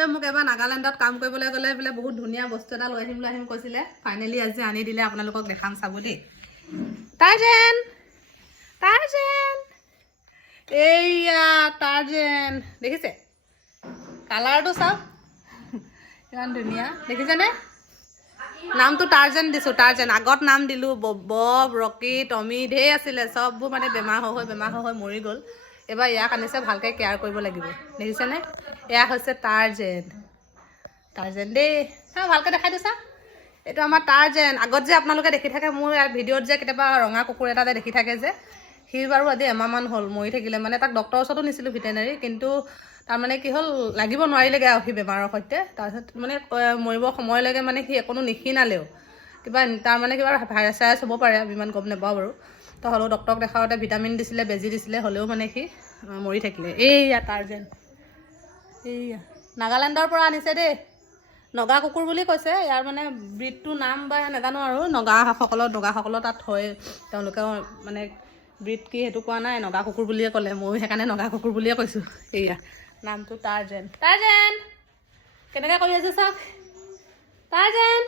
বাবুৱে মোক এবাৰ নাগালেণ্ডত কাম কৰিবলৈ গ'লে বোলে বহুত ধুনীয়া বস্তু এটা লৈ আহিম কৈছিলে ফাইনেলি আজি আনি দিলে আপোনালোকক দেখাম চাব দেই টাৰ্জেন এইয়া টাৰ্জেন দেখিছে কালাৰটো চাওক ইমান ধুনীয়া দেখিছেনে নামটো টাৰ্জেন দিছোঁ টাৰ্জেন আগত নাম দিলোঁ বব ৰকি টমি ঢেৰ আছিলে চববোৰ মানে বেমাৰ হৈ মৰি গ'ল এবাৰ ইয়াক আনিছে ভালকৈ কেয়াৰ কৰিব লাগিব দেখিছেনে এয়া হৈছে টাৰ্জেন দেই চাওঁ ভালকৈ দেখাই দিছা এইটো আমাৰ টাৰ্জেন আগত যে আপোনালোকে দেখি থাকে মোৰ ইয়াৰ ভিডিঅ'ত যে কেতিয়াবা ৰঙা কুকুৰ এটা যে দেখি থাকে যে সি বাৰু আজি এমাহমান হ'ল মৰি থাকিলে মানে তাক ডক্টৰৰ ওচৰতো নিছিলোঁ ভেটেনেৰী কিন্তু তাৰমানে কি হ'ল লাগিব নোৱাৰিলেগৈ আৰু সি বেমাৰৰ সৈতে তাৰপিছত মানে মৰিব সময়লৈকে মানে সি একো নিক্ষীণালেও কিবা তাৰমানে কিবা ভাইৰাছ চাইৰাছ হ'ব পাৰে আমি ইমান গম নাপাওঁ বাৰু তো হ'লেও ডক্টৰক দেখাওঁতে ভিটামিন দিছিলে বেজি দিছিলে হ'লেও মানে সি মৰি থাকিলে এইয়া টাৰ্জেন এইয়া নাগালেণ্ডৰ পৰা আনিছে দেই নগা কুকুৰ বুলি কৈছে ইয়াৰ মানে ব্ৰিডটোৰ নাম বা নাজানো আৰু নগাসকলৰ তাত হয় তেওঁলোকে মানে ব্ৰিড কি সেইটো কোৱা নাই নগা কুকুৰ বুলিয়ে ক'লে ময়ো সেইকাৰণে নগা কুকুৰ বুলিয়ে কৈছোঁ এইয়া নামটো টাৰ্জেন কেনেকৈ কৰি আছোঁ চাওক টাৰ্জেন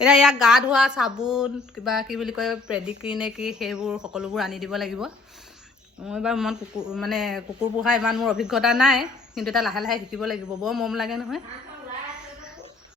এতিয়া ইয়াক গা ধোৱা চাবোন কিবা কি বুলি কয় পেডিকি নে কি সেইবোৰ সকলোবোৰ আনি দিব লাগিব মই বাৰু ইমান কুকুৰ পোহা ইমান মোৰ অভিজ্ঞতা নাই কিন্তু এটা লাহে লাহে শিকিব লাগিব বৰ মৰম লাগে নহয়